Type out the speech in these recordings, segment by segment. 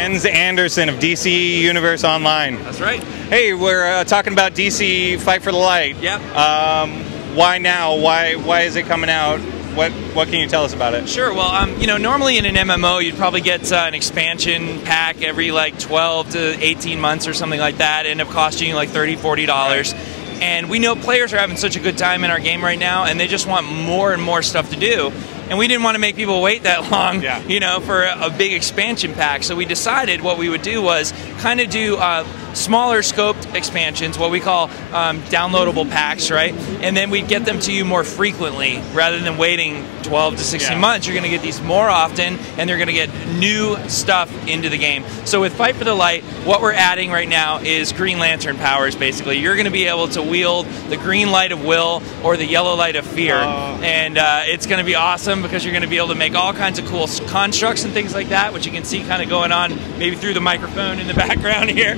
Jens Anderson of DC Universe Online. That's right. Hey, we're talking about DC Fight for the Light. Yep. Why now? Why is it coming out? What can you tell us about it? Sure. Well, you know, normally in an MMO, you'd probably get an expansion pack every like 12 to 18 months or something like that, end up costing you like $30, $40. Right. And we know players are having such a good time in our game right now, and they just want more and more stuff to do. And we didn't want to make people wait that long, you know, for a big expansion pack. So we decided what we would do was kind of do smaller scoped expansions, what we call downloadable packs, right? And then we'd get them to you more frequently rather than waiting 12 to 16 months. You're going to get these more often, and they're going to get new stuff into the game. So with Fight for the Light, what we're adding right now is Green Lantern powers, basically. You're going to be able to wield the green light of will or the yellow light of fear. And it's going to be awesome because you're going to be able to make all kinds of cool constructs and things like that, which you can see kind of going on maybe through the microphone in the background here.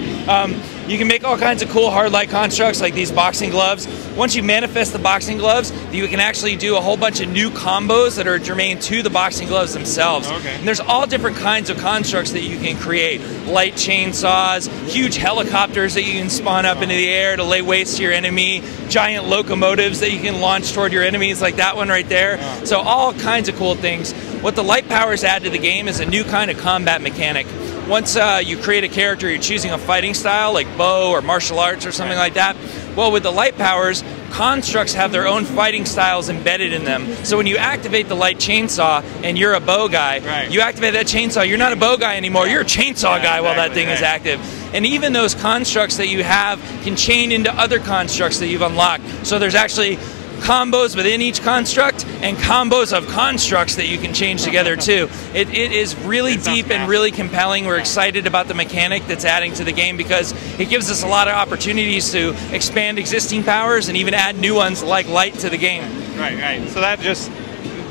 You can make all kinds of cool hard light constructs like these boxing gloves. Once you manifest the boxing gloves, you can actually do a whole bunch of new combos that are germane to the boxing gloves themselves. And there's all different kinds of constructs that you can create. Light chainsaws, huge helicopters that you can spawn up into the air to lay waste to your enemy, giant locomotives that you can launch toward your enemies like that one right there. So all kinds of cool things. What the light powers add to the game is a new kind of combat mechanic. Once you create a character, you're choosing a fighting style like bow or martial arts or something like that. Well, with the light powers, constructs have their own fighting styles embedded in them. So when you activate the light chainsaw and you're a bow guy, you activate that chainsaw, you're not a bow guy anymore, you're a chainsaw guy while that thing is active. And even those constructs that you have can chain into other constructs that you've unlocked. So there's actually combos within each construct and combos of constructs that you can change together too. It is really deep and really compelling. We're excited about the mechanic that's adding to the game because it gives us a lot of opportunities to expand existing powers and even add new ones like light to the game. Right. So that just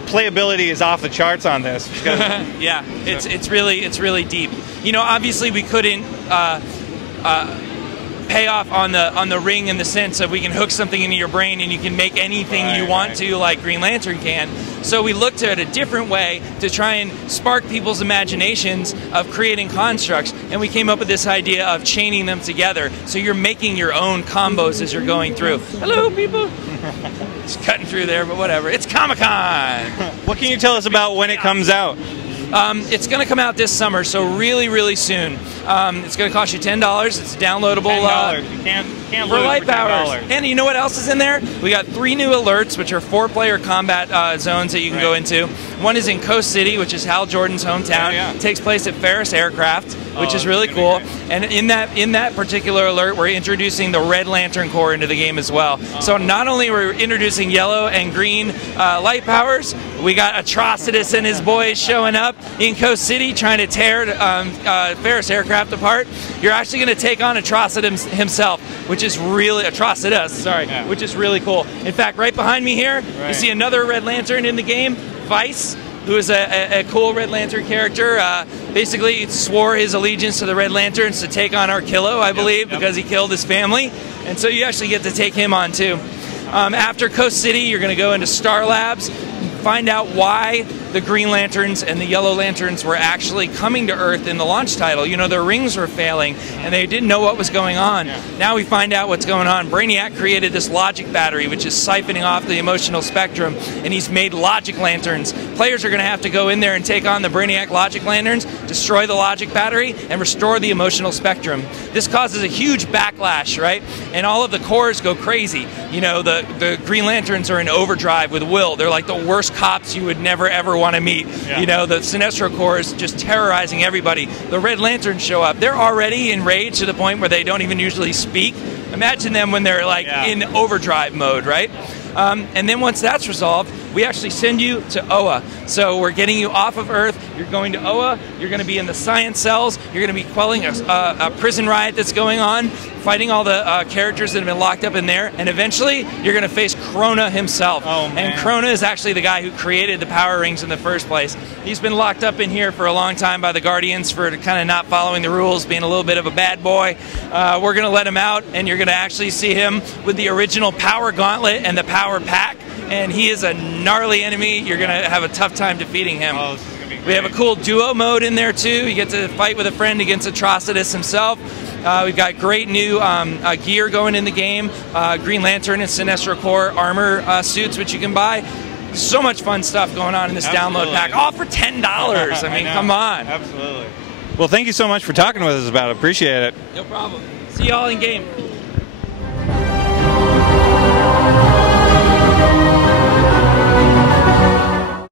playability is off the charts on this. Yeah, it's really deep. You know, obviously we couldn't pay off on the ring in the sense of we can hook something into your brain and you can make anything you want to like Green Lantern can. So we looked at a different way to try and spark people's imaginations of creating constructs, and we came up with this idea of chaining them together. So you're making your own combos as you're going through. Hello, people. Just cutting through there, but whatever. It's Comic-Con. What can you tell us about when it comes out? It's going to come out this summer, so really soon. It's going to cost you $10. It's downloadable $10. You can't for lose light for $10. powers. And you know what else is in there? We got 3 new alerts, which are 4-player combat zones that you can go into. One is in Coast City, which is Hal Jordan's hometown. It takes place at Ferris Aircraft, which is really cool. And in that particular alert, we're introducing the Red Lantern Corps into the game as well. So not only are we introducing yellow and green light powers, we got Atrocitus and his boys showing up in Coast City trying to tear Ferris Aircraft apart. You're actually going to take on Atrocitus himself, which is really which is really cool. In fact, right behind me here, you see another Red Lantern in the game, Vice, who is a cool Red Lantern character. Basically swore his allegiance to the Red Lanterns to take on Arkillo, I believe, because he killed his family. And so you actually get to take him on too. After Coast City, you're going to go into Star Labs, find out why the Green Lanterns and the Yellow Lanterns were actually coming to Earth in the launch title. You know, their rings were failing, and they didn't know what was going on. Now we find out what's going on. Brainiac created this logic battery, which is siphoning off the emotional spectrum, and he's made logic lanterns. Players are going to have to go in there and take on the Brainiac logic lanterns, destroy the logic battery, and restore the emotional spectrum. This causes a huge backlash, right? And all of the cores go crazy. You know, the Green Lanterns are in overdrive with will. They're like the worst cops you would never ever want to meet. You know, the Sinestro Corps is just terrorizing everybody. The Red Lanterns show up. They're already enraged to the point where they don't even usually speak. Imagine them when they're like in overdrive mode, right? And then once that's resolved, we actually send you to Oa. So we're getting you off of Earth. You're going to Oa. You're going to be in the science cells. You're going to be quelling a prison riot that's going on, fighting all the characters that have been locked up in there. And eventually, you're going to face Krona himself. And Krona is actually the guy who created the power rings in the first place. He's been locked up in here for a long time by the Guardians for kind of not following the rules, being a little bit of a bad boy. We're going to let him out, and you're going to actually see him with the original Power Gauntlet and the Power Pack. And he is a gnarly enemy. You're going to have a tough time defeating him. Oh, this is going to We have a cool duo mode in there too. You get to fight with a friend against Atrocitus himself. We've got great new gear going in the game. Green Lantern and Sinestro Corps armor suits, which you can buy. So much fun stuff going on in this download pack. All for $10. I mean, come on. Absolutely. Well, thank you so much for talking with us about it. Appreciate it. No problem. See y'all in game.